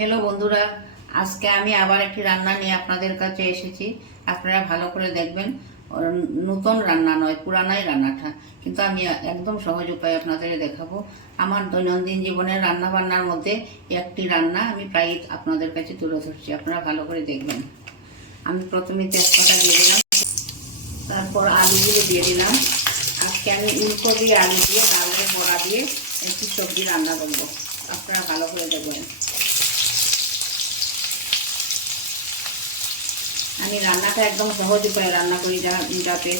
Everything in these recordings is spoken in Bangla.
হ্যালো বন্ধুরা, আজকে আমি আবার একটি রান্না নিয়ে আপনাদের কাছে এসেছি। আপনারা ভালো করে দেখবেন। নতুন রান্না নয়, পুরানাই রান্নাটা, কিন্তু আমি একদম সহজ উপায়ে আপনাদের দেখাবো। আমার দৈনন্দিন জীবনের রান্না বান্নার মধ্যে একটি রান্না আমি প্রায় আপনাদের কাছে তুলে ধরছি। আপনারা ভালো করে দেখবেন। আমি প্রথমে তেজপাতা দিয়ে দিলাম, তারপর আলুগুলো দিয়ে দিলাম। আজকে আমি উলকপি আলু দিয়ে ডালের বড়া দিয়ে একটি সবজি রান্না করবো। আপনারা ভালো করে দেখবেন। আমি রান্নাটা একদম সহজ উপায়ে রান্না করি, যাতে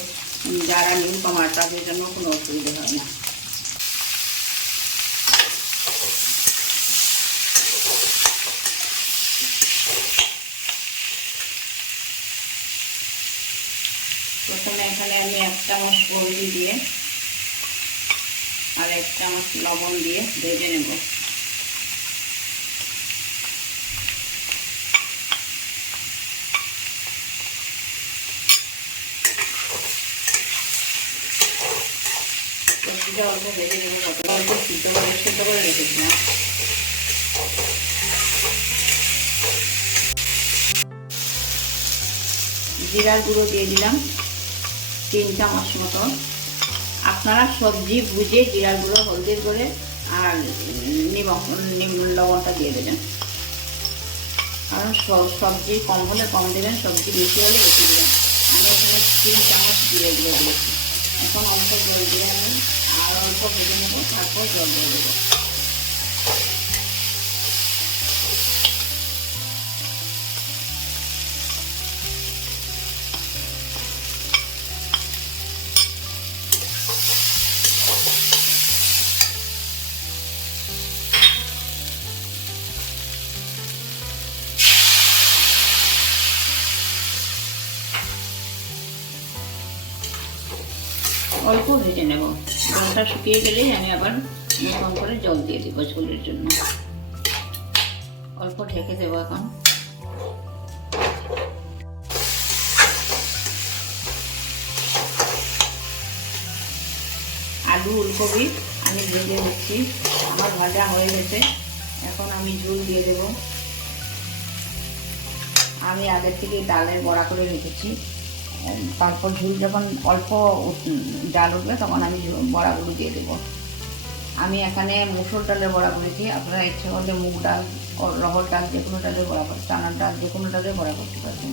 যারা নিউ কামার তাদের জন্য কোনো অসুবিধা হয় না। প্রথমে এখানে আমি 1 চামচ হলদি দিয়ে আর 1 চামচ লবণ দিয়ে ভেজে নেব। সবজিটা অল্প ভেজে নেব, অল্প সিদ্ধ করে রেখেছিলাম। জিরার গুঁড়ো দিয়ে দিলাম 3 চামচ মতো। আপনারা সবজি বুঝে জিরার গুঁড়ো, হলদির করে আর লবণটা দিয়ে দেবেন। কারণ সবজি কম হলে কম দেবেন, সবজি বেশি হলে বেশি দেবেন। আমি এখানে 3 চামচ জিরে গুঁড়ো দিয়েছি। এখন অল্প জল দিয়ে আমি আর অল্প ভেজে নেব, তারপর জল দিয়ে দেবো। অল্প ভেজে নেব, জলটা শুকিয়ে গেলেই আমি আবার নতুন করে জল দিয়ে দিব ঝোলের জন্য। অল্প ঢেকে দেবো এখন। আলু উলকপি আমি ভেজে নিচ্ছি, আমার ভাজা হয়ে গেছে। এখন আমি ঝোল দিয়ে দেব। আমি আগের থেকে ডালের বড়া করে রেখেছি, তারপর ঝোল যখন অল্প ডাল উঠবে তখন আমি বড়াগুলো দিয়ে দেবো। আমি এখানে মুসুর ডালের বড়া করেছি। আপনারা ইচ্ছে করলে মুগ ডাল, রহর ডাল, যে কোনো ডালের বড়া করতে, চানার ডাল, যে কোনো ডালের বড়া করতে পারবেন।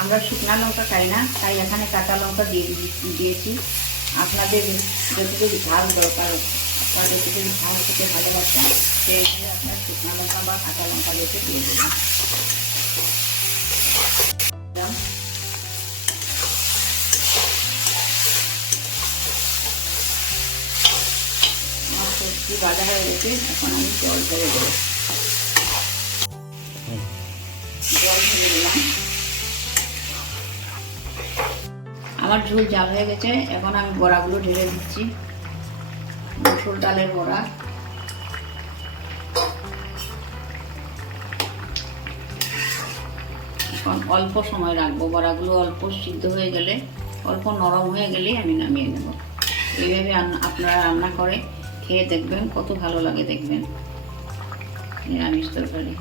আমরা শুকনা লঙ্কা খাই না, তাই এখানে কাঁচা লঙ্কা দিয়েছি। আপনাদের যতটুকু ঝাল দরকার, আপনারা যতটুকু ঝাল খেতে ভালোবাসেন সেই হিসেবে আপনার শুকনা লঙ্কা বা কাঁচা লঙ্কা দিয়ে দেবেন। আমার সবজি ভাজা হয়ে গেছে, এখন আমি জল ঢেলে দেবো। জল ঢেলে দিলাম। আমার ঝোল জাল হয়ে গেছে, এখন আমি বড়াগুলো ঢেলে দিচ্ছি। মসুর ডালের বড়া। এখন অল্প সময় রাখবো, বড়াগুলো অল্প সিদ্ধ হয়ে গেলে, অল্প নরম হয়ে গেলেই আমি নামিয়ে নেব। এইভাবে আপনারা রান্না করে খেয়ে দেখবেন, কত ভালো লাগে দেখবেন নিরামিষ তরকারি।